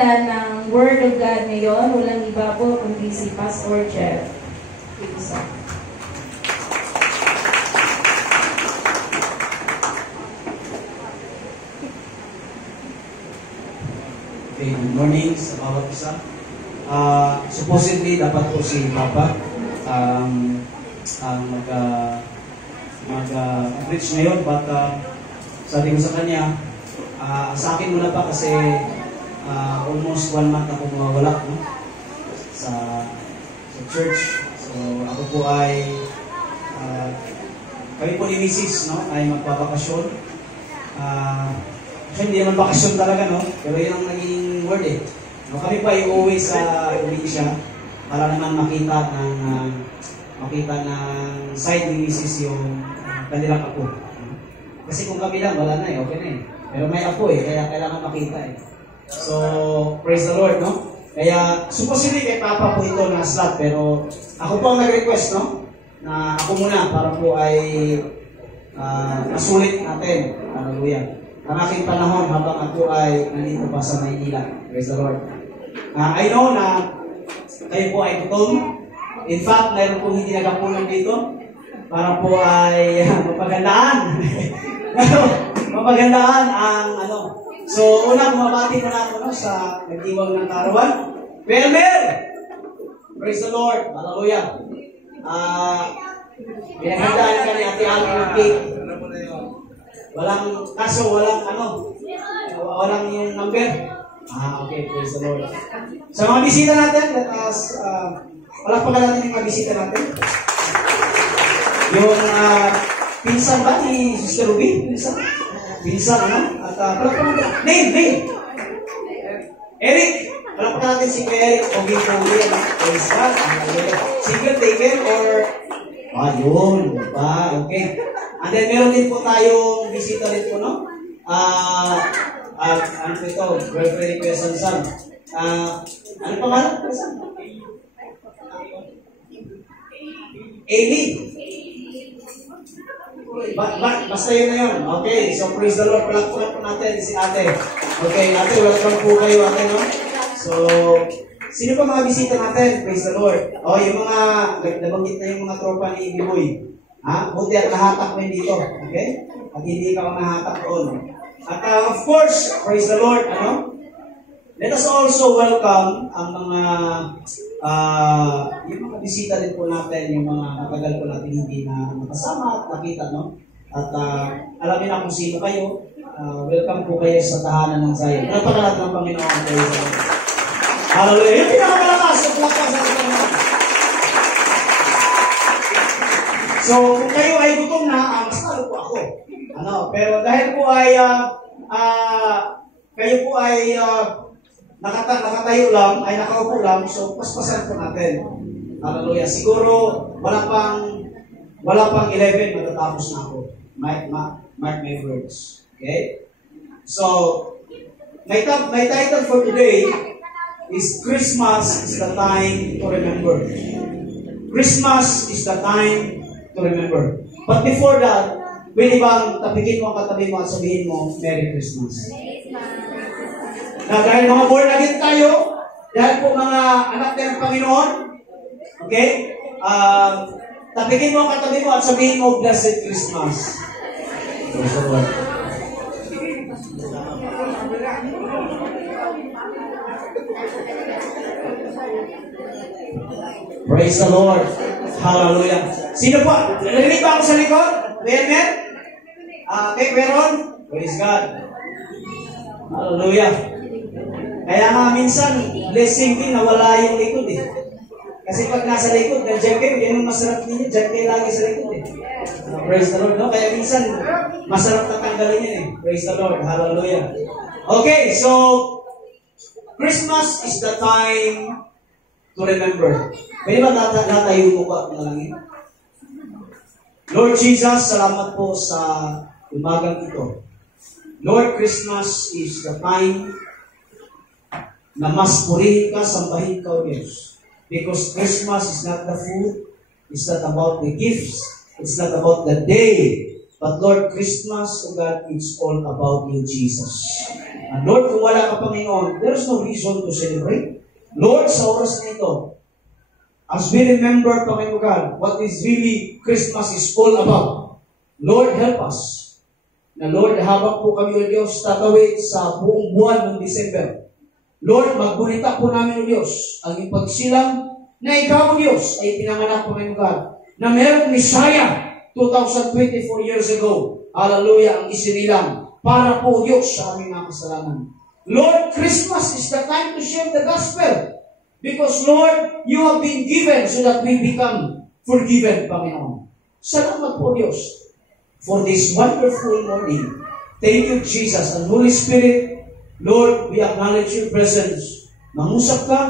magdadala ng Word of God ngayon. Walang iba po kundi si Pastor Jeff. Okay, good morning sa bawat isa. Supposedly, dapat po si Papa mag-preach ngayon, but sabi ko sa kanya, sa akin muna pa kasi almost 1 month ako mawawala, no? sa church. So ako po ay kami po ni Mrs. No, ay magpapakasyon. Hindi naman bakasyon talaga, no? Pero yun ang naging word eh. No, kami pa ay uuwi sa probinsya para naman makita ng side ni Mrs. yung kanilang apo. Kasi kung kami lang, wala na eh, okay na eh. Pero may apo eh, kaya kailangan makita eh. So, praise the Lord, no? Kaya, supposedly kay Papa po ito na slot, pero ako po ang nag-request, no? Na ako muna, para po ay masulit natin. Hallelujah. Ang aking panahon habang ako ay nandito pa sa Maynila. Praise the Lord. I know na kayo po ay gutom. In fact, mayroon pong hindi nagapunan dito para po ay mapagandaan. Mapagandaan ang ano. So, una, bumabati mo na ako no, sa nagdiwag ng karawan. Melmer! Praise the Lord. Hallelujah. Pinagandaan ka ni Ate Alvin ng cake. Walang kaso, walang ano. Walang yung number. Okay. Praise the Lord. Sa mga bisita natin, let us palakpakan natin yung mga bisita natin. Yung pinsan ba ni Sister Ruby? Pinsan, ano? At palakpakan natin. Name! Eric! Palakpakan natin si Eric o Gintuli. Praise God. Single taken or... yun. Okay. And then meron din po tayong bisita rin po, no? Ano po ito? Girlfriend ni Kuya Sansan. Ano pangalan? Amy. Basta yun na yun. Okay, so praise the Lord. Palakpakan po natin si ate. Okay, ate, welcome po kayo ate, no? So, sino pa mga bisita natin? Praise the Lord. Yung mga, nabanggit na yung mga tropa ni Ibiboy. Buti at nahatak mo dito. Okay? At hindi ka mahatak doon. At of course, praise the Lord, ano? Let us also welcome ang mga yung mga bisita din po natin, yung mga matagal po natin hindi na nakasama at nakita, no? At alam niyo na kung sino kayo. Welcome po kayo sa tahanan ng Zion. Napakalat ng Panginoon kayo sa hallelujah. Yung pinakamalakas sa plaka sa Panginoon. So, kung kayo ay gutom na, mas talo po ako. Pero dahil po ay kayo po ay nakatayo lang, ay nakaupo lang, so paspasan po natin. Hallelujah. Siguro wala pang 11 matatapos na ako. Mark my words. Okay? So, my title for today is Christmas is the time to remember. Christmas is the time to remember. But before that, pwede bang tapikin mo ang katabi mo at sabihin mo, Merry Christmas. Na dahil mga born again tayo, dahil po mga anak din ng Panginoon, okay? Tapikin mo ang katabi mo at sabihin mo, Blessed Christmas. Praise the Lord. Praise the Lord. Hallelujah. Sino po? Narinig ba ako sa likod? Amen? Okay, meron? Praise God. Hallelujah. Kaya nga minsan, blessing din nawala yung likod eh. Kasi pag nasa likod, nandiyan kayo, yan ang masarap ninyo, dyan kayo lagi sa likod eh. Praise the Lord, no? Kaya minsan, masarap na tanggalin yan eh. Praise the Lord. Hallelujah. Okay, so, Christmas is the time to remember. Pwede ba natayo mo ko at manalangin? Lord Jesus, salamat po sa umagang ito. Lord, Christmas is the time na mas purihin ka, sambahin ka, O Diyos. Because Christmas is not the food, it's not about the gifts, it's not about the day, But Lord, Christmas, O God, it's all about you, Jesus. And Lord, kung wala ka, Panginoon, there's no reason to celebrate. Lord, sa oras na ito, as we remember, Panginoon God, what is really Christmas is all about, Lord, help us. Na Lord, habang po kami, O Diyos, tatawid sa buong buwan ng December, Lord, magbunita po namin, O Diyos, ang ipagsilang na ikaw, O Diyos, ay pinanganak, Panginoon God, na mayroong Messiah 2024 years ago. Hallelujah, ang isinilang para po, Diyos, sa aming mga kasalanan. Lord, Christmas is the time to share the gospel. Because, Lord, you have been given so that we become forgiven, Panginoon. Salamat po, Diyos, for this wonderful morning. Thank you, Jesus. And Holy Spirit, Lord, we acknowledge your presence. Mangusap ka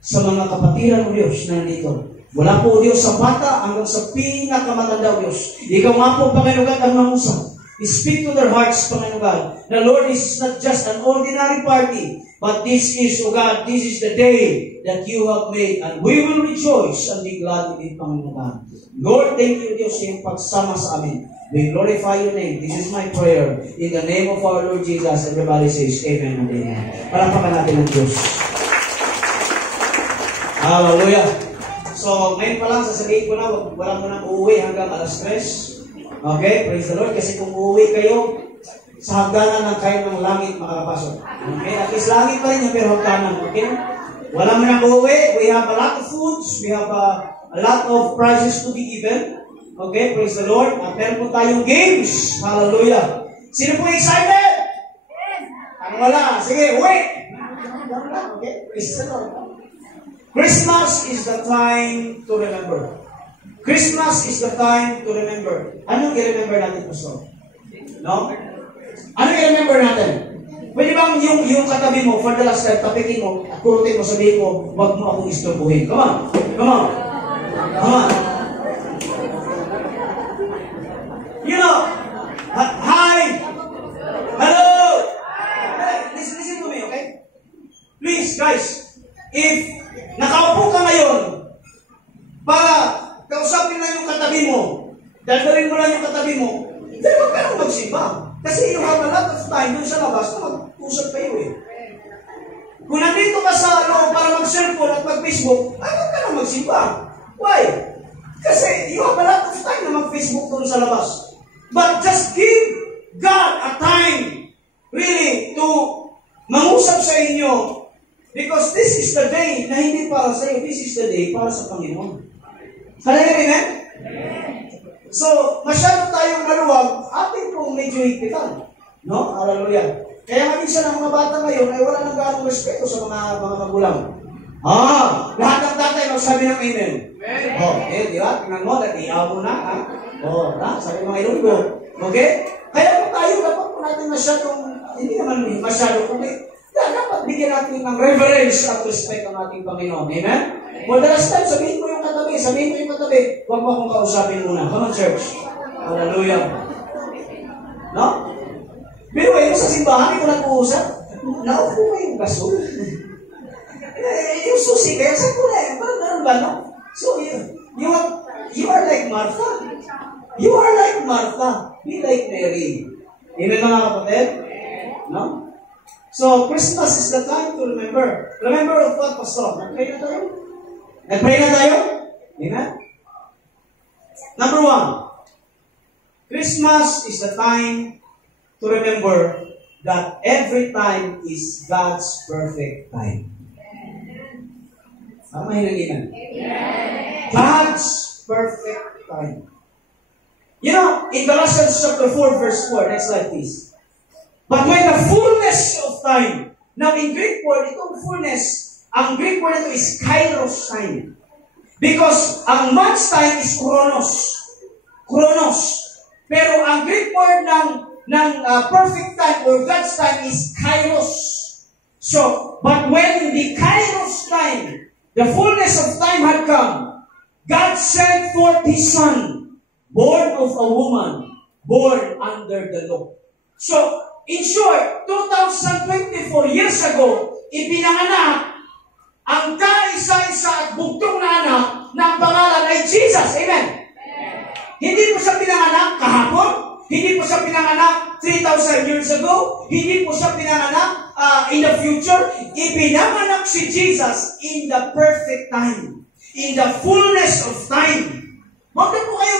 sa mga kapatiran mo, Diyos, na nandito. Wala po, Diyos, sa bata hanggang sa pinakamatanda, Diyos. Ikaw nga po, Panginoon, ang mangusap. Speak to their hearts, Panginoon God. The Lord, this is not just an ordinary party, but this is, O God, this is the day that you have made, and we will rejoice and be glad in it, Panginoon God. Lord, thank you, Diyos, sa iyong pagsama sa amin. We glorify your name. This is my prayer. In the name of our Lord Jesus, everybody says, Amen and Amen. Palakpakan natin ang Diyos. Hallelujah. So, ngayon pa lang, sasabihin ko na, wala mo nang uuwi hanggang alas 3. Okay, praise the Lord. Kasi kung uuwi kayo, sa hagdanan ng kayo ng langit makakapasok. Okay, at least langit pa rin yung pero hagdanan. Okay? Wala mo nang uuwi. We have a lot of foods. We have a lot of prizes to be given. Okay, praise the Lord. At meron po tayong games. Hallelujah. Sino po excited? Ano wala? Sige, wait! Okay, praise the Lord. Christmas is the time to remember. Christmas is the time to remember. Anong i-remember natin, Pastor? No? Anong i-remember natin? Pwede bang yung katabi mo, for the last time, tapikin mo, at kurutin mo, sabihin mo, huwag mo akong istorbuhin. Come on. Come on. Come on. You know, hi! Hello! Listen to me, okay? Please, guys, if nakaupo ka ngayon, para kausapin lang yung katabi mo, daldarin mo lang yung katabi mo, then huwag ka nang magsimba. Kasi you have a lot of time dun sa labas na mag-usap kayo eh. Kung nandito ka sa loob para mag-cellphone at mag-Facebook, ay huwag ka nang magsimba. Why? Kasi you have a lot of time na mag-Facebook dun sa labas. But just give God a time really to mangusap sa inyo. Because this is the day na hindi para sa iyo, this is the day para sa Panginoon. Hallelujah, amen? So, masyado tayong maluwag, atin kung medyo higpitan. No? Hallelujah. Kaya nga minsan ang mga bata ngayon ay wala nang ganong respeto sa mga magulang. Lahat ng tatay magsabi ng amen. Di ba? Tingnan mo, nag-iyaw mo na. Sabi mga ilunggo. Okay? Kaya kung tayo, dapat po natin masyadong, hindi naman masyado, dapat bigyan natin ng reverence at respect ang ating Panginoon. Amen? Madalas time, sabihin mo yung katabi, huwag mo akong kausapin muna. Come on, church. Hallelujah. No? Pero yung sa simbahan, ito nag-uusap, naupo mo yung gasol. Yung susi, kaya sa ko na, parang ganun ba, no? So, you are like Martha. You are like Martha. Be like Mary. Amen, mga kapatid? No? So, Christmas is the time to remember. Remember of what, Pastor? Nag-pray na tayo? Nag-pray na tayo? Amen? Number 1. Christmas is the time to remember that every time is God's perfect time. Tama hinanginan? God's perfect time. You know, in Galatians chapter 4, verse 4, next slide please. But when the fullness of time, now in Greek word, itong fullness, ang Greek word ito is kairos time. Because ang man's time is chronos. Chronos. Pero ang Greek word ng perfect time or God's time is kairos. So, but when the kairos time, the fullness of time had come, God sent forth His Son, born of a woman, born under the law. So, in short, 2024 years ago, ipinanganak ang kaisa-isa at bugtong na anak na ang pangalan ay Jesus. Amen? Hindi mo siya pinanganak kahapon, hindi pinanganak 3,000 years ago. Hindi po siya pinanganak in the future. Ipinanganak si Jesus in the perfect time. In the fullness of time. Huwag po kayo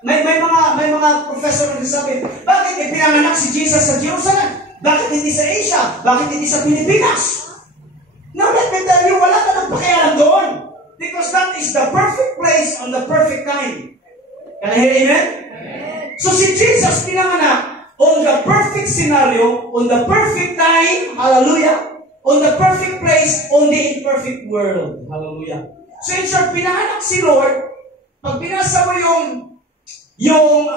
may mga professor na nagsasabi, bakit ipinanganak si Jesus sa Jerusalem? Bakit hindi sa Asia? Bakit hindi sa Pilipinas? Now let me tell you, wala ka nang pakialam doon. Because that is the perfect place on the perfect time. Can I hear amen? So si Jesus pinanganak on the perfect scenario, on the perfect time, hallelujah, on the perfect place, on the imperfect world, hallelujah. So in short, pinanganak si Lord. Pag binasa mo yung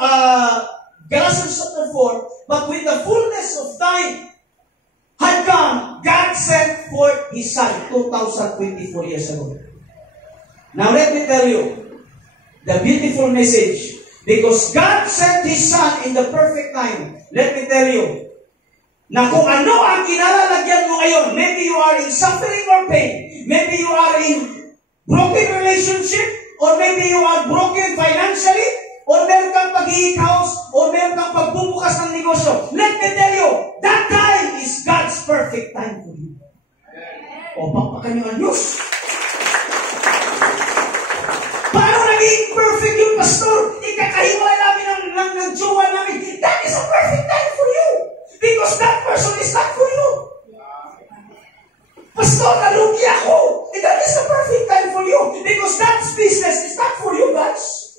Galatians chapter 4, but with the fullness of time had come, God sent forth His Son 2,024 years ago. Now let me tell you the beautiful message. Because God sent His Son in the perfect time. Let me tell you, na kung ano ang kinalalagyan mo ngayon, maybe you are in suffering or pain, maybe you are in broken relationship, or maybe you are broken financially, or meron kang pag-i-house, or meron kang pagbubukas ng negosyo. Let me tell you, that time is God's perfect time for you. O, pakpakan nyo ang Diyos. Paano naging perfect yung pastor? Ikakahiwalay namin ng jowa namin. That is a perfect time for you. Because that person is not for you. Pastor, nalugi ako. That is a perfect time for you. Because that business is not for you guys.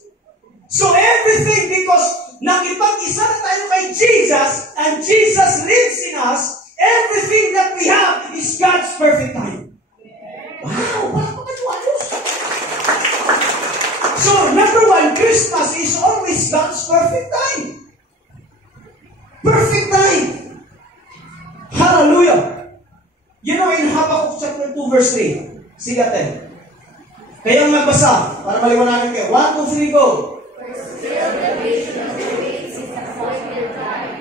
So everything, because nakipag-isa na tayo kay Jesus, and Jesus lives in us, everything that we have is God's perfect time. Wow, parang pagkatuwa Diyos. So, number one, Christmas is always God's perfect time. Perfect time. Hallelujah. You know, in Habakkuk chapter 2, verse 3, sigate. Kayang magbasa, para maliwanagan kayo. 1, 2, 3, go. For still the vision of the weeks is a appointed time.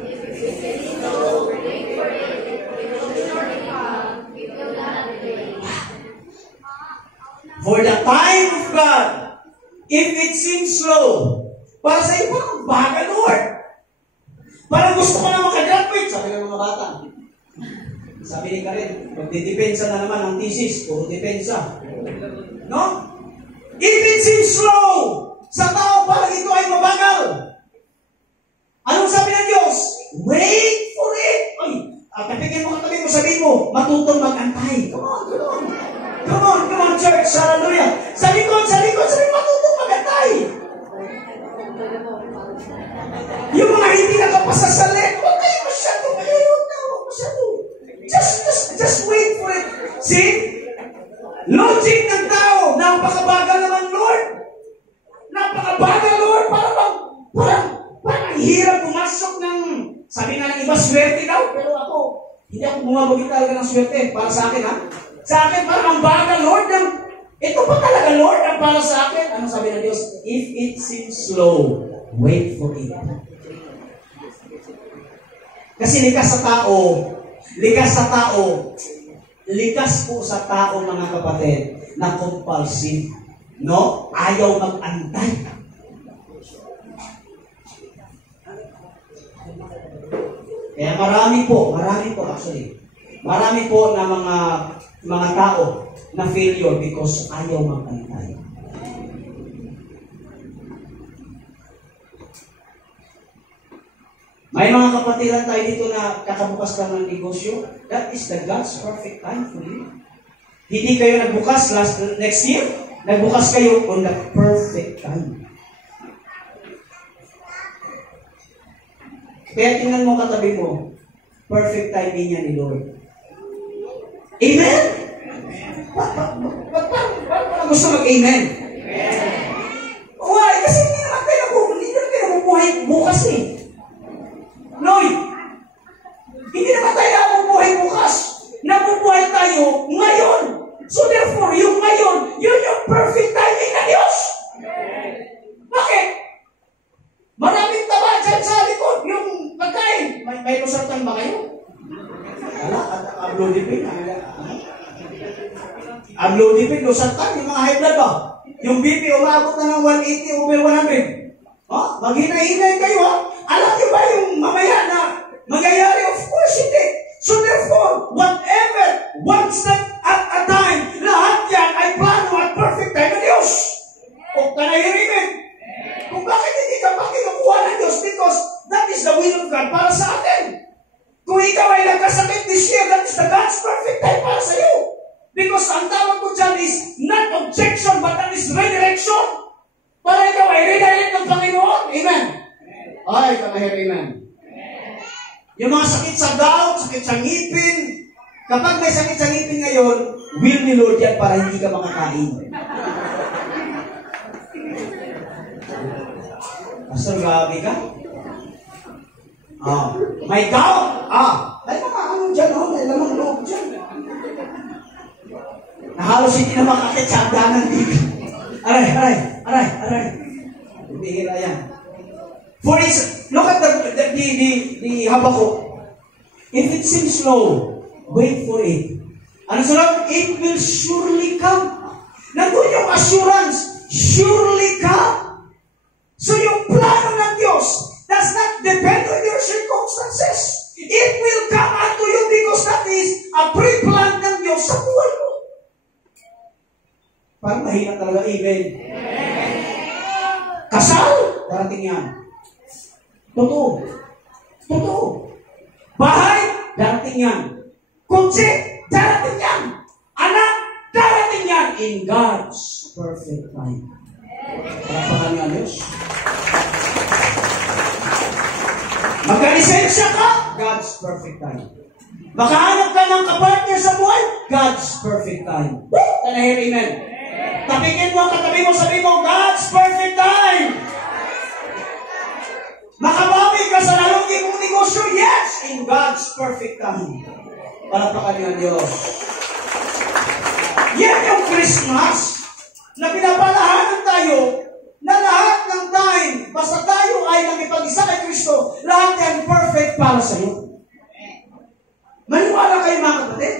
If it is so, wait for it. It will surely come. It will not delay. For the time of God, if it seems slow, para sa iyo, parang bagal, Lord. Parang gusto ko na makagraduate, sabi ng mga bata. Sabi ni Karen, magdidepensa na naman ang thesis, puro depensa. No? If it seems slow, sa tao parang ito ay mabagal. Anong sabi ng Diyos? Wait for it. Ay, kapigin mo katabi mo, sabihin mo, matutong mag-antay. Come on, come on. Come on, church. Hallelujah. Sa likod, sabi matutong mag-antay. Yung mga hindi nakapasasali, huwag kayo masyado. Just wait for it. See? Logic ng tao. Napakabagal naman, Lord. Napakabagal, Lord. Parang hirap pumasok ng, sabi nga ng iba, swerte daw. Pero ako, hindi ako bumabagi talaga ng swerte. Para sa akin, ha? Sa akin, parang ang bagal, Lord. Ito pa talaga, Lord, ang para sa akin. Ano sabi ng Diyos? If it seems slow, wait for it. Kasi likas po sa tao mga kapatid, na compulsive, no? Ayaw mag-antay. Kaya marami po actually. Marami po na mga tao na failure because ayaw mag-antay. May mga kapatiran tayo dito na kakabukas lang ng negosyo. That is the God's perfect time for you. Hindi kayo nagbukas next year. Nagbukas kayo on the perfect time. Kaya tingnan mo katabi mo, perfect timing niya ni Lord. Amen? Ba't gusto mag-amen? Why? Kasi hindi naman kayo nabubuhay bukas eh. Lord, hindi naman tayo nabubuhay bukas. Nabubuhay tayo ngayon. So therefore, yung ngayon, yun yung perfect timing na Diyos. Bakit? Maraming taba dyan sa likod. Yung pagkain. May lusartan ba kayo? Wala, uploadipin. Uploadipin, lusartan. Yung mga high blood ba? Yung BP umabot na ng 180 over 100. Maghinay-hinay kayo ha. Alam niyo ba yung mamaya na magyayari? Of course hindi. So therefore, whatever, one step at a time, lahat yan ay plano at perfect time ng Diyos. O kanayarimin. Kung bakit hindi ka pa kinukuha ng Diyos? Because that is the will of God para sa atin. Kung ikaw ay nagkasakit this year, that is the God's perfect time para sa iyo. Because ang tawag ko dyan is not objection, but that is redirection. Para ikaw ay redirect ng Panginoon. Amen. Ay, kanayarimin. Yung mga sakit sa gout, sakit sa ngipin, kapag may sakit sa ngipin ngayon, will ni Lord yan para hindi ka makakain. Pastor, grabe ka? May gout? Ay mga ano dyan, may lamang loob dyan. Nahalos hindi na makakit sa agdanan dito. Aray. Bihira yan. For instance, look at the Habakkuk. If it seems slow, wait for it. Ano sunod? It will surely come. Nandun yung assurance, surely come. So yung plano ng Diyos does not depend on your circumstances. It will come unto you because that is a pre-plan ng Diyos sa buhay mo. Parang mahina talaga, amen. Kasal, darating yan. Totoo. Bahay, darating yan. Kutsi, darating yan. Anak, darating yan. In God's perfect time. Parapahan nga Diyos. Magka-lisensya ka, God's perfect time. Makahanap ka ng kapartner sa buhay, God's perfect time. Can I hear amen? Tapikin mo ang katabi mo, sabi mo, God's perfect time. Makabawi ka sa lalugin mong negosyo, yes, in God's perfect time. Palapakan ng Diyos. Yan yung Christmas na pinapalahanan tayo na lahat ng time, basta tayo ay nakipag-isa kay Kristo, lahat yan perfect para sa iyo. Maniwala kayo mga kapatid.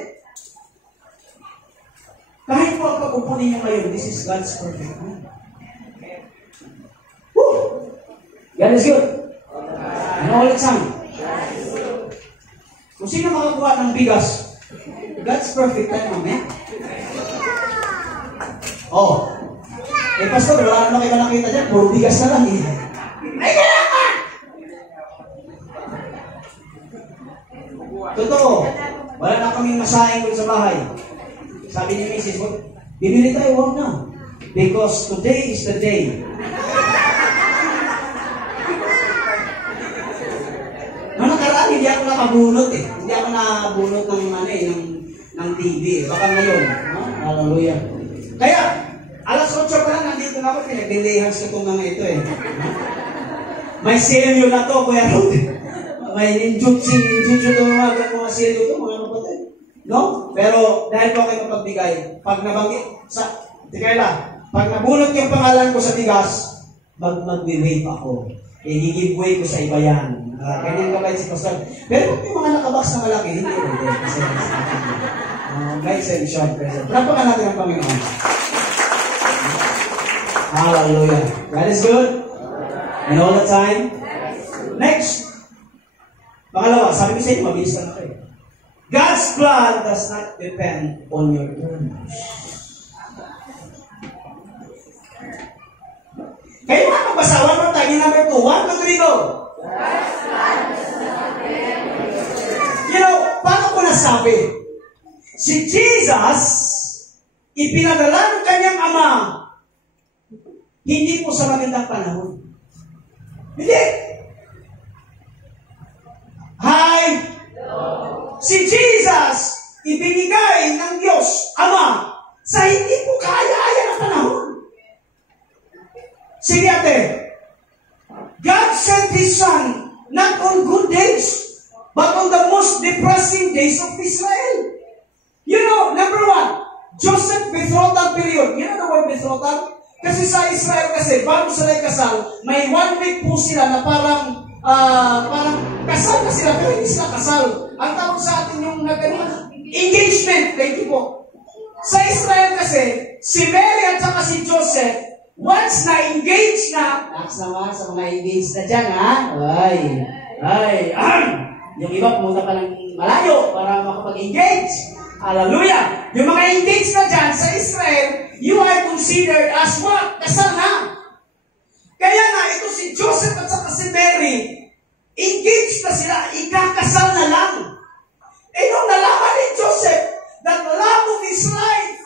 Kahit po ang pag-upunin nyo ngayon, this is God's perfect time. Woo! God is good. And all the time. Kung sino makakuha ng bigas, God's perfect time, amen? Pastor, wala naman kayo nakita dyan, puro bigas na lang eh. Ay, kailangan! Totoo, wala na kaming masahin doon sa bahay. Sabi ni Mrs. bibili tayo, huwag na. Because today is the day. Noong nakaraan, hindi ako nakabunot eh. Hindi ako nakabunot ng TV eh. Baka ngayon. Hallelujah. Kaya, alas 8 pa lang, nandito na ako, pinag-delayhans ko itong mga ito eh. May selyo na to, Kuya Rod. May ninjutsu mga selyo to, mga kapatid. No? Pero, dahil po kayo mapagbigay, pag nabanggit, pag nabunot yung pangalan ko sa bigas, mag-wave ako. I-giveaway ko sa iba yan. Ganyan ka ba si Pastor? Pero kung yung mga nakabox na malaki, hindi ko rin. Like sensation. Palapakan natin ang Panginoon. Hallelujah. God is good. And all the time. Next. Pangalawa, sabi ko sa inyo, mabilis lang ako eh. God's plan does not depend on your terms. Kayo nga magbasa, one more time, yung number 2. 1, 2, 3, go. You know, paano ko nasabi? Si Jesus, ipinadala ng kanyang ama, hindi po sa magandang panahon. Hindi. Hi. Si Jesus, ibinigay ng Diyos, Ama, sa hindi po kaya-aya ng panahon. Sige ate, God sent His Son not on good days, but on the most depressing days of Israel. You know, number 1, Joseph betrothal period. You know the word betrothal? Kasi sa Israel kasi, bago sila ikasal, may 1 week po sila na parang kasal na sila, pero hindi sila kasal. Ang tawag sa atin yung engagement. Thank you po. Sa Israel kasi, si Mary at saka si Joseph, once na-engage na, next naman sa mga engaged na dyan, ha? Yung iba pumunta pa ng malayo para makapag-engage. Hallelujah! Yung mga engaged na dyan sa Israel, you are considered as what? Kasal na. Kaya nga, ito si Joseph at saka si Mary, engaged na sila, ikakasal na lang. Nung nalaman ni Joseph that the love of his life,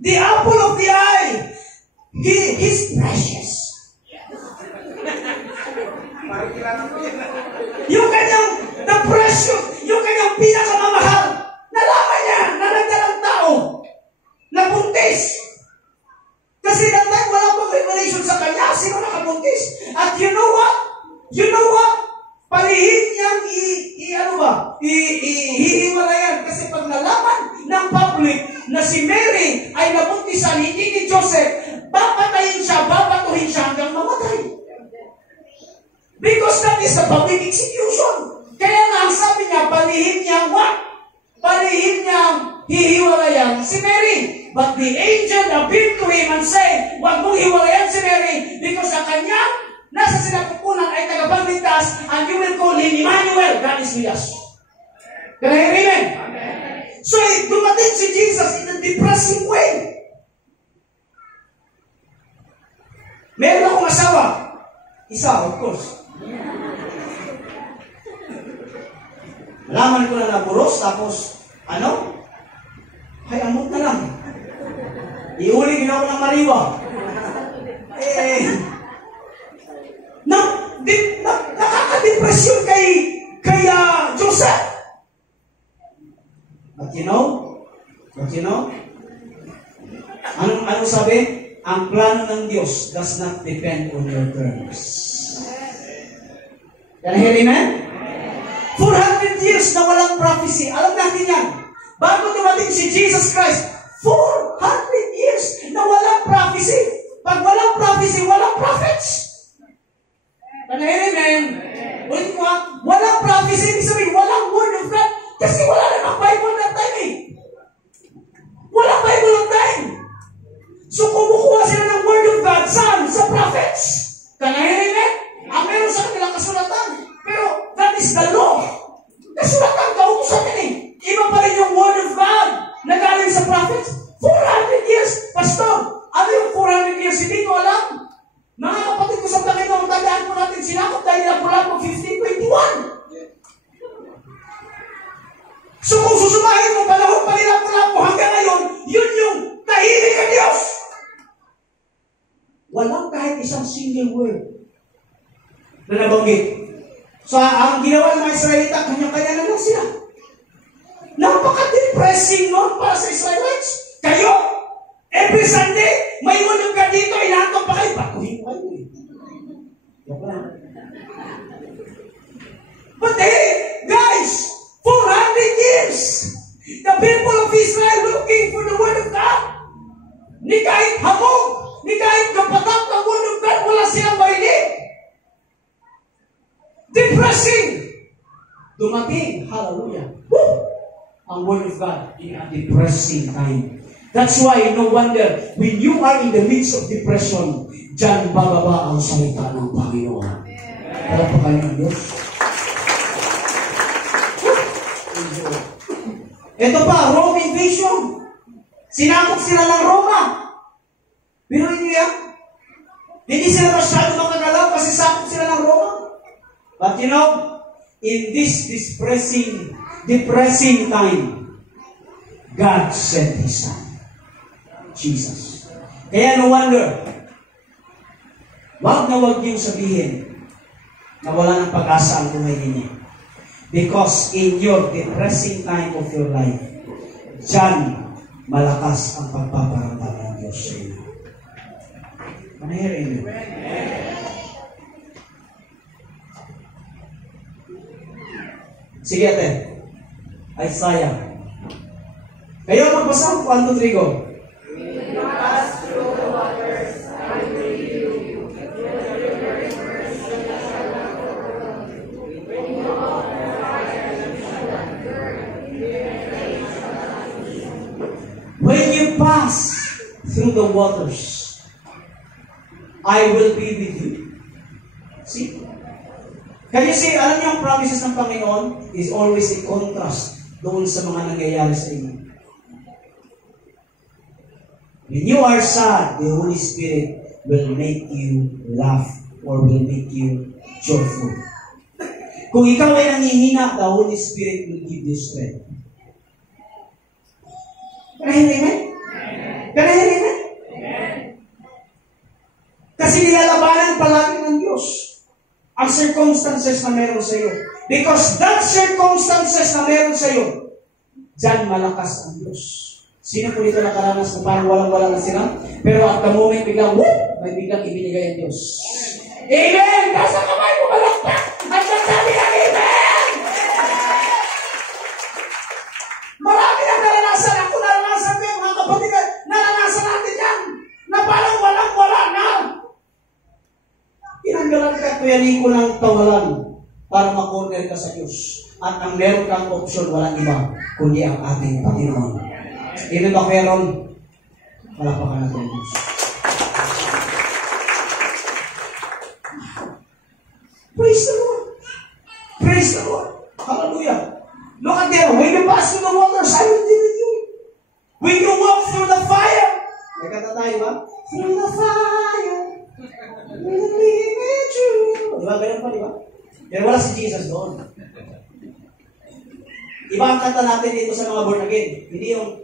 the apple of the eye, he's precious. Yung kanyang, the precious, yung kanyang pinakamamahal, nalaman niya na nagdalang tao, na buntis. Kasi that time, wala pang revelation sa kanya, sino nakabuntis. At you know what? Palihim niyang hihiwalayan. Kasi pag nalaman ng public na si Mary ay nabuntisan, hindi ni Joseph, babatuhin siya hanggang mamatay. Because that is a public execution. Kaya nga, ang sabi niya, palihim niyang what? Palihim niyang hihiwalayan si Mary. But the angel appeared to him and said, huwag mong hiwalayan si Mary because ang kanyang nasa sinapupunan ay tagapagligtas and you will call him Emmanuel. God is with us. Can I hear amen? So, dumating si Jesus in a depressing way. Meron akong asawa. Isa, of course. Nalaman ko na naburos, tapos, ay, amot na lang. Iuli ginawa ng mariwa. Nakaka-depression kay Joseph. But you know, anong sabi? Ang plano ng Diyos does not depend on your terms. Can I hear amen? 400 years na walang prophecy. Alam natin yan. Bago dumating si Jesus Christ, 400 years na walang prophecy. Pag walang prophecy, walang prophets. Can I hear amen? Ulit ko walang prophecy, ibig sabihin, walang word of God. Kasi wala namang Bible na time eh. Walang Bible na time. So kumukuha sila ng word of God, saan? Sa prophets. Can I hear amen? Ang meron sa kanilang kasulatan. Pero that is the law. Kasulatan, kautusan yan eh. Iba pa rin yung word of God na galing sa prophets. 400 years, Pastor. Ano yung 400 years? Hindi ko alam. Mga kapatid ko sa Panginoon, tandaan po natin, sinakop tayo nila mula po 1521. So kung susumahin mo, panahon pa nila mula po hanggang ngayon, yun yung tahimik ng Diyos. Walang kahit isang single word na nabanggit. So ang ginawa ng mga Israelita, kanya-kanya na lang sila. Napaka-depressing nun para sa Israelites. Kayo, every Sunday, may word ka dito, inaantong pa kayo. Bakuhin ko kayo eh. Yok lang. But hey, guys, 400 years, the people of Israel looking for the word of God. Ni kahit hamog, ni kahit kapatak ng word of God, wala silang marinig. Depressing. Dumating, hallelujah. Woo! Ang word of God in a depressing time. That's why, no wonder, when you are in the midst of depression, dyan bababa ang salita ng Panginoon. Alam pa kayo ng Diyos? Ito pa, Rome invasion. Sinakop sila ng Roma. Pero niyo yan? Hindi sila masyado makagalaw kasi sakop sila ng Roma. But you know, in this depressing time, God sent His Son, Jesus. Kaya no wonder, wag na wag niyong sabihin na wala ng pag-asa ang buhay ninyo. Because in your depressing time of your life, dyan malakas ang pagpaparamdam ng Diyos sa inyo. Can I hear amen? Sige ate. Isaiah. Kayo magbasa, 1, 2, 3, go. When you pass through the waters, I will lead you. Through the rivers, mercy shall not overwhelm you. When you walk in the fire, you shall not burn. Your flame shall not consume you. When you through the waters, I will be with you. See? Can you see, alam niyo ang promises ng Panginoon is always a contrast doon sa mga nangyayari sa inyo. When you are sad, the Holy Spirit will make you laugh or will make you joyful. Kung ikaw ay nangihina, the Holy Spirit will give you strength. Can I hear amen? Can I hear amen? Kasi nilalabanan palagi ng Diyos ang circumstances na meron sa iyo. Because that circumstances na meron sa iyo, dyan malakas ang Diyos. Sino po dito nakaranas kung parang walang-wala na sila? Pero at the moment, biglang, may biglang ibinigay ang Diyos. Amen! Nasa kamay mo malakpak! At nagsabi ng amen! Marami na naranasan. Ako naranasan ko yung mga kapatid. Naranasan natin yan. Na parang walang-wala na. Tinanggalan ka at tuyalin ko ng tawalan para makorner ka sa Diyos. At ang meron kang option, walang iba, kundi ang ating Panginoon. Amen ba, Kuya Ron? Palapakan natin Diyos. Praise the Lord. Praise the Lord. Hallelujah. Look at there. When you pass through the waters, I will be with you. When you walk through the fire. May kata tayo ba? Through the fire. Will be with you. Diba? Ganyan pa, diba? Pero wala si Jesus doon. Iba ang kanta natin dito sa mga born again. Hindi yung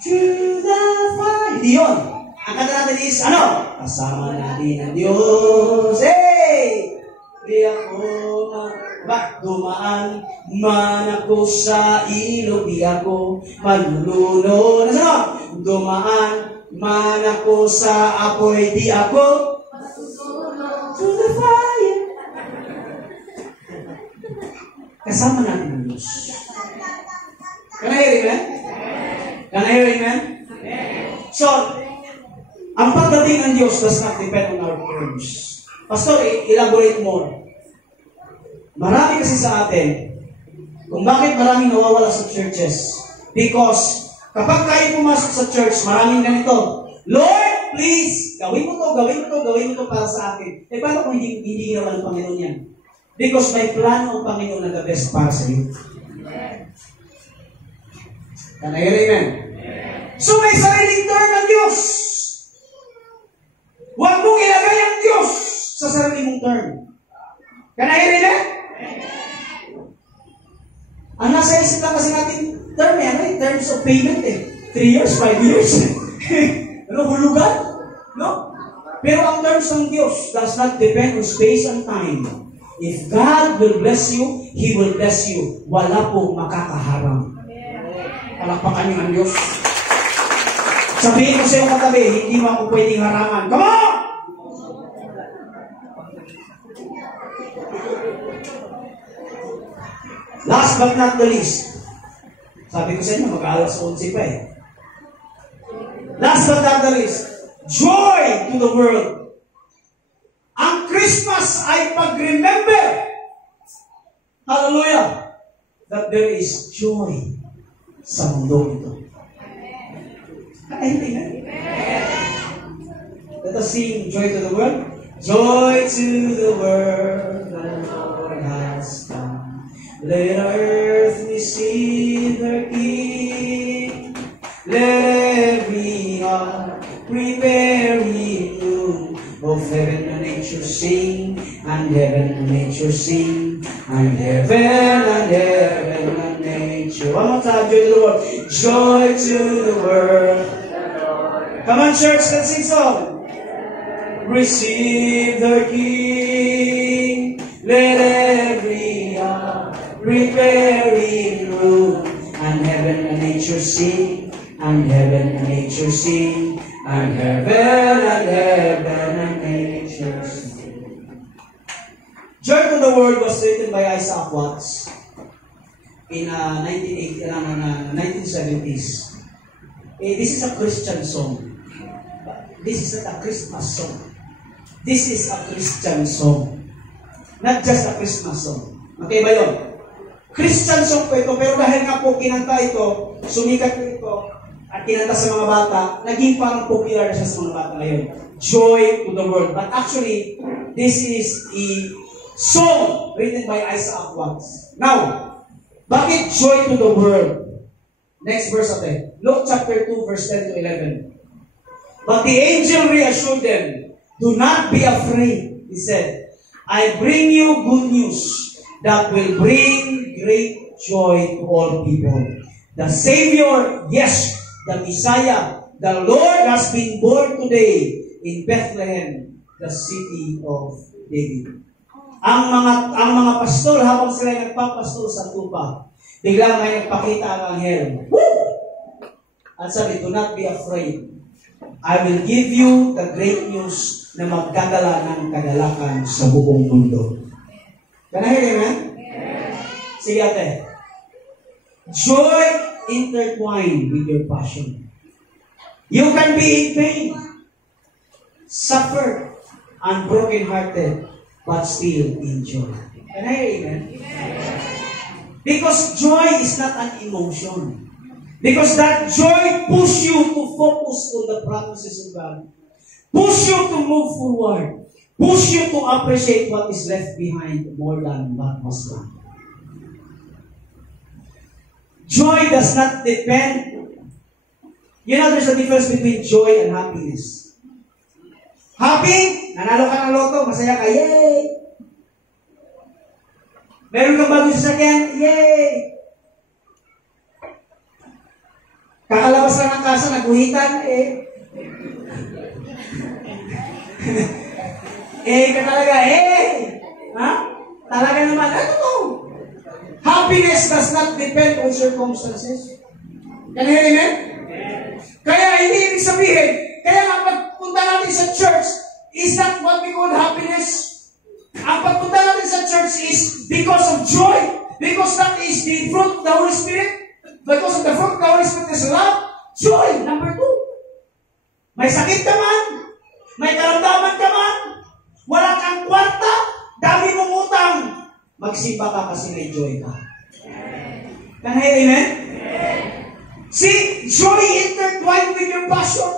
through the fire. Hindi yun. Ang kanta natin is, ano? Kasama natin ang Diyos. Hey! Di ako dumaan man ako sa ilog, di ako malulunod. Ano? Dumaan man ako sa apoy, di ako through the fire. Kasama natin ang Diyos. Can I hear amen? Can I hear amen? So, ang pagdating ng Diyos does not depend on our terms. Pastor, elaborate more. Marami kasi sa atin, kung bakit maraming nawawala sa churches. Because, kapag kayo pumasok sa church, maraming ganito, Lord, please, gawin mo to para sa akin. Eh, paano kung hindi ginawa ng Panginoon yan? Because may plano ang Panginoon na the best para sa iyo. Can I hear amen? So, may sariling term ng Diyos. Huwag mong ilagay ang Diyos sa sarili mong term. Can I hear amen? Ang nasa isip lang kasi natin term terms of payment 3 years, 5 years. Ano, hulugan? No? Pero ang terms ng Diyos does not depend on space and time. If God will bless you, He will bless you. Wala pong makakaharang. Palakpakan niyo ang Diyos. Sabihin ko sa iyong katabi, hindi mo ako pwedeng harangan. Come on! Last but not the least, sabi ko sa inyo, mag-aalas 11 pa eh. Last but not the least, joy to the world. Ang Christmas ay pag-remember, hallelujah, that there is joy sa mundo ito. Amen. Let us sing joy to the world. Joy to the world, the Lord has come. Let earth receive her King. Let every heart prepare renew. Of heaven and nature sing, and heaven and nature sing, and heaven and nature. One more time, joy to the world. Joy to the world. Come on, church, let's sing song. Receive the King. Let every heart prepare in room, and heaven and nature sing, and heaven and nature sing, and heaven and nature sing. Joy to the World was written by Isaac Watts in 1970s. This is a Christian song. This is not a Christmas song. This is a Christian song. Not just a Christmas song. Okay ba yun? Christian song po ito, pero dahil nga po kinanta ito, sumikat po ito, at kinanta sa mga bata, naging parang popular na siya sa mga bata ngayon. Joy to the world. But actually, this is a song written by Isaac Watts. Now, bakit joy to the world? Next verse natin. Luke chapter 2, verse 10 to 11. But the angel reassured them, do not be afraid, he said. I bring you good news that will bring great joy to all people. The Savior, yes, the Messiah, the Lord has been born today in Bethlehem, the city of David. Ang mga pastor, habang sila nagpapastor sa tupa, biglang may nagpakita ang anghel. Woo! At sabi, do not be afraid. I will give you the great news na magdadala ng kagalakan sa buong mundo. Can I hear you, man? Sige ate. Joy intertwined with your passion. You can be in pain, suffer, and broken-hearted, but still enjoy. Can I hear you, man? Because joy is not an emotion. Because that joy pushes you to focus on the promises of God. Push you to move forward. Push you to appreciate what is left behind more than what was gone. Joy does not depend. You know, there's a difference between joy and happiness. Happy? Nanalo ka ng loto, masaya ka, yay! Meron kang bagong sasakyan, yay! Kakalabas lang ng kasa, naguhitan, ka talaga, ha? Talaga naman, ano to? Happiness does not depend on circumstances. Can you hear me? Kaya hindi ibig sabihin, kaya nga pagpunta natin sa church is not what we call happiness. Ang pagpunta natin sa church is because of joy, because that is the fruit of the Holy Spirit. Because of the fruit of the Holy Spirit is love, joy. Number 2. May sakit ka man, may karamdaman ka man, wala kang kwarta, dami mong utang, magsimba ka kasi may joy ka. Can I hear amen? See, joy intertwined with your passion.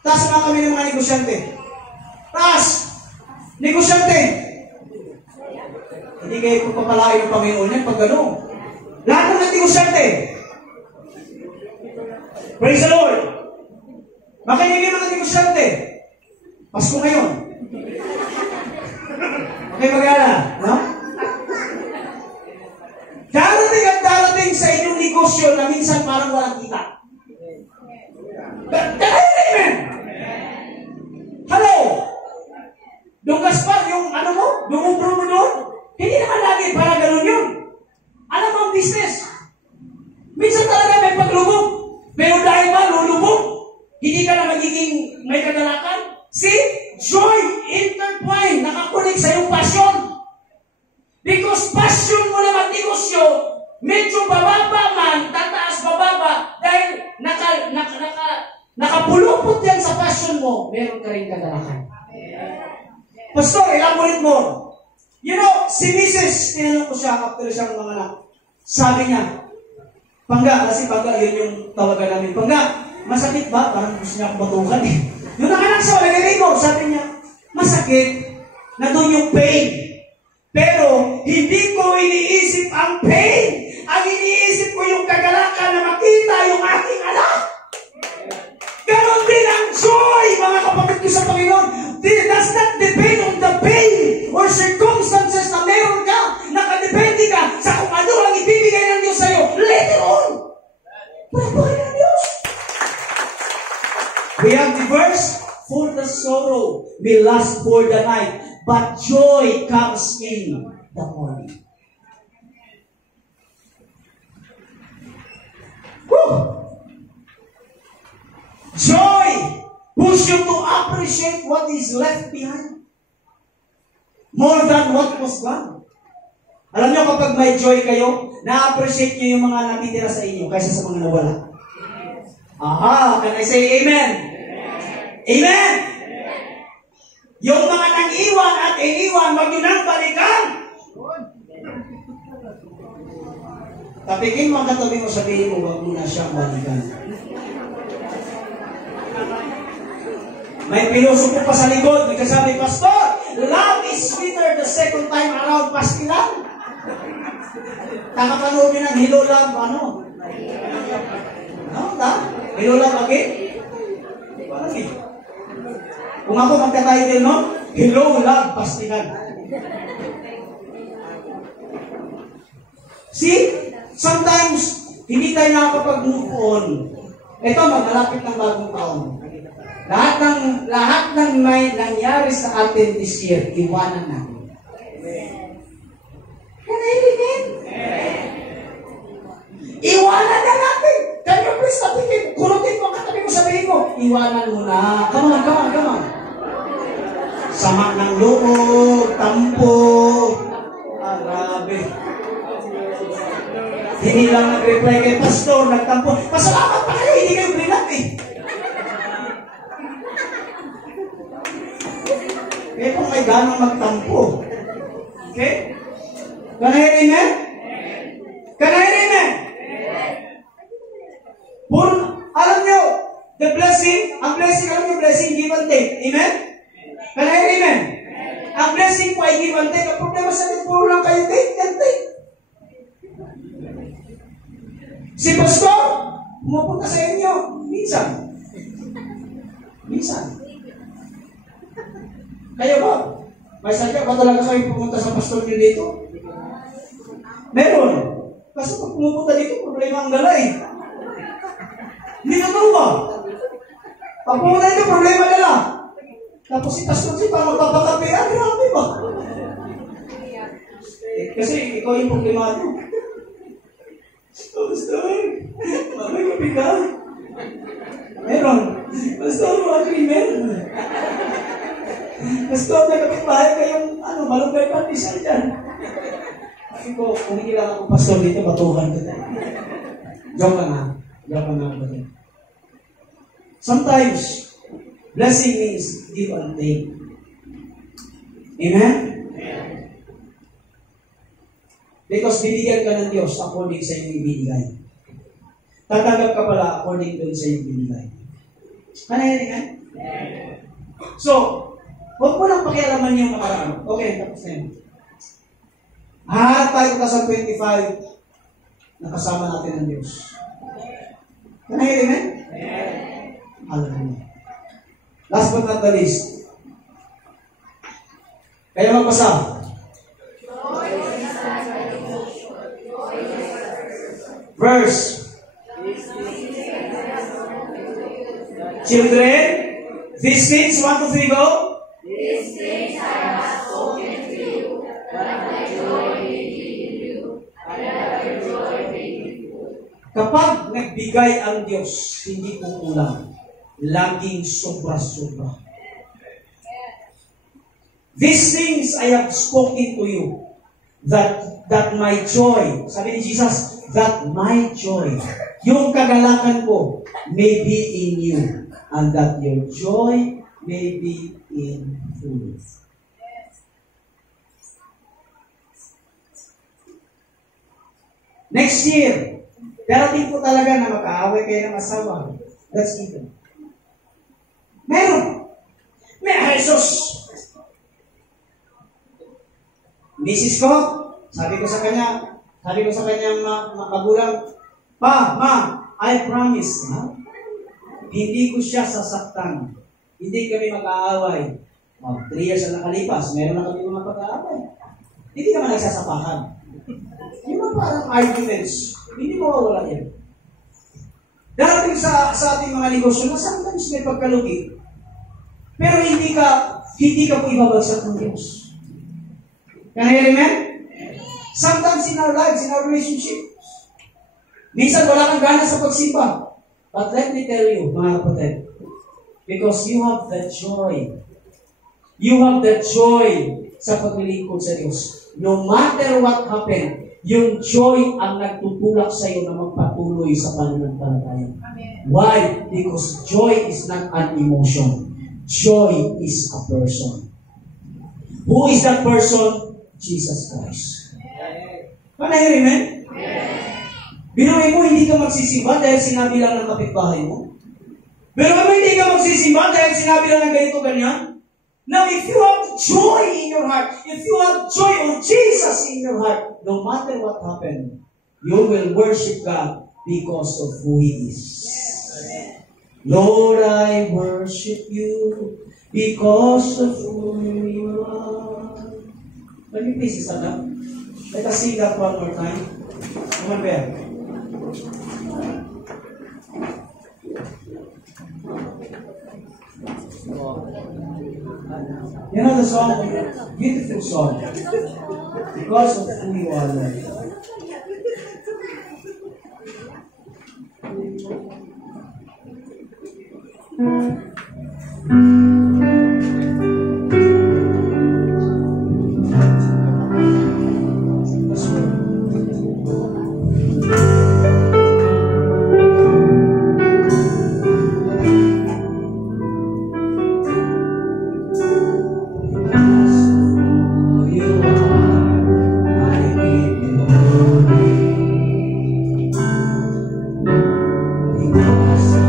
Taas na kami ng mga negosyante. Taas! Negosyante! Hindi kayo papalain ng Panginoon yan pag gano'n. Lahat ng negosyante. Praise the Lord! Makinig yung mga negosyante. Pasko ngayon. Okay, mag-ala, no? Darating at darating sa inyong negosyo na minsan parang walang kita. Amen! Hello! Yung Gaspar, yung ano mo, dumubro mo doon, hindi naman lagi para ganun yun. Alam mo ang business. Minsan talaga may paglubog. Pero dahil ba lulubog, hindi ka na magiging may kagalakan. See? Joy intertwined, nakakunik sa iyong passion. Because passion mo naman negosyo, medyo bababa man, tataas bababa, dahil nakapulupot yan sa passion mo, meron ka rin kagalakan. Pastor, elaborate more. You know, si Mrs., tinanong ko siya after siyang mga anak. Sabi niya, Pangga, kasi Pangga, yun yung tawagan namin. Pangga, masakit ba? Parang gusto niya akong batukan eh. Yung anak sa lagay ko, sabi niya, masakit. Na doon yung pain. Pero, hindi ko iniisip ang pain. Ang iniisip ko yung kagalakan na makita yung aking anak. Ganon din ang joy, mga kapatid ko sa Panginoon. It does not depend on the pain or circumstances na meron ka. Nakadepende ka sa kung ano ang ibibigay ng Diyos sa'yo later on. Pagpapagay ng Diyos. We have the verse, for the sorrow will last for the night, but joy comes in the morning. Woo! Joy push you to appreciate what is left behind more than what was gone. Alam niyo, kapag may joy kayo, na-appreciate niyo yung mga natitira sa inyo kaysa sa mga nawala. Aha, can I say amen? Amen! Yung mga nang-iwan at iniwan, wag nyo nang balikan. Tapikin mo ang katabi mo, sabihin mo, huwag mo na siyang balikan. May pilosopo pa sa likod, may kasabi, Pastor, love is sweeter the second time around, pastilan. Nakapanood nyo ng Hello Love, ano? Ano na? Hello Love again? Parang eh. Kung ako magka-title, no? Hello Love, pastilan. See? Sometimes, hindi tayo nakakapag-move on. Ito, magmalapit ng bagong taon. Lahat ng may nangyari sa atin this year, iwanan natin. Amen. Iwanan na natin. Can you please tapikin? Kurutin mo, katabi mo, sabihin mo, iwanan mo na. Come on. Sama ng loob, tampo. Grabe. Hindi lang nag-reply kay Pastor, nagtampo. Pasalamat pa kayo, hindi kayo brinat eh. Kaya kung may ganang magtampo. Okay? Can I hear amen? Can I hear amen? Alam nyo, the blessing, alam nyo, blessing, give and take. Amen? Can I hear amen? Ang blessing po ay give and take. Ang problema sa atin, puro lang kayo take and take. Si Pastor, pumupunta sa inyo, minsan. Kayo ba? May sadya ba talaga kayo pumunta sa pastor nyo dito? Meron. Kasi pag pumupunta dito, problema ang dala eh. Hindi na ba? Pag pumunta dito, problema dala. Tapos si pastor si pa magpapakape, grabe ba? Kasi ikaw yung problema mo. Pastor, mamay kape ka. Meron. Pastor, agreement. Pastor, nagkapit-bahay kayong malunggay pandesal dyan. Kasi ko, kung hindi lang ako pastor dito, batuhan kita. Joke lang. Sometimes, blessing means give and take. Amen? Because bibigyan ka ng Diyos according sa iyong ibinigay. Tatanggap ka pala according doon sa iyong ibinigay. Kanayarin ka? So, huwag mo lang pakialaman yung nakaraan. Okay, tapos na yun. Tayo 2025, nakasama natin ang Diyos. Kanayarin ka? Hallelujah. Last but not the least. Kaya magbasa. Verse. Children, these things, 1, 2, 3, go. These things I have spoken to you, that my joy may be in you, and that your joy may be full. Kapag nagbigay ang Diyos, hindi kukulang. Laging sobra-sobra. These things I have spoken to you, that my joy, sabi ni Jesus, that my joy, yung kagalakan ko, may be in you, and that your joy may be in full. Next year, darating po talaga na mag-aaway kayo ng asawa. That's even. Meron. May Jesus. Misis ko, sabi ko sa kanyang magulang, Ma, I promise, hindi ko siya sasaktan. Hindi kami mag-aaway. 3 years na nakalipas, meron na kami mga pag-aaway. Hindi naman nagsasapakan. Yung mga parang arguments, hindi mawawala yan. Darating sa ating mga negosyo na sometimes may pagkalugi. Pero hindi ka po ibabagsak ng Diyos. Can I hear amen? Sometimes in our lives, in our relationships, minsan wala kang gana sa pagsimba. But let me tell you, mga kapatid, because you have that joy. You have that joy sa paglilingkod sa Diyos. No matter what happened, yung joy ang nagtutulak sa iyo na magpatuloy sa pananampalataya. Why? Because joy is not an emotion. Joy is a person. Who is that person? Jesus Christ. Can I hear amen? Binuhay mo, hindi ka magsisimba dahil sinabi lang ng kapitbahay mo. Binuhay mo, hindi ka magsisimba dahil sinabi lang ng ganito, ganyan. Now, if you have joy in your heart, if you have joy of Jesus in your heart, no matter what happened, you will worship God because of who He is. Lord, I worship you because of who you are. Can you please stand up? Let us sing that one more time. Come on, Ben. You know the song, beautiful song, because of who you are, Lord. Because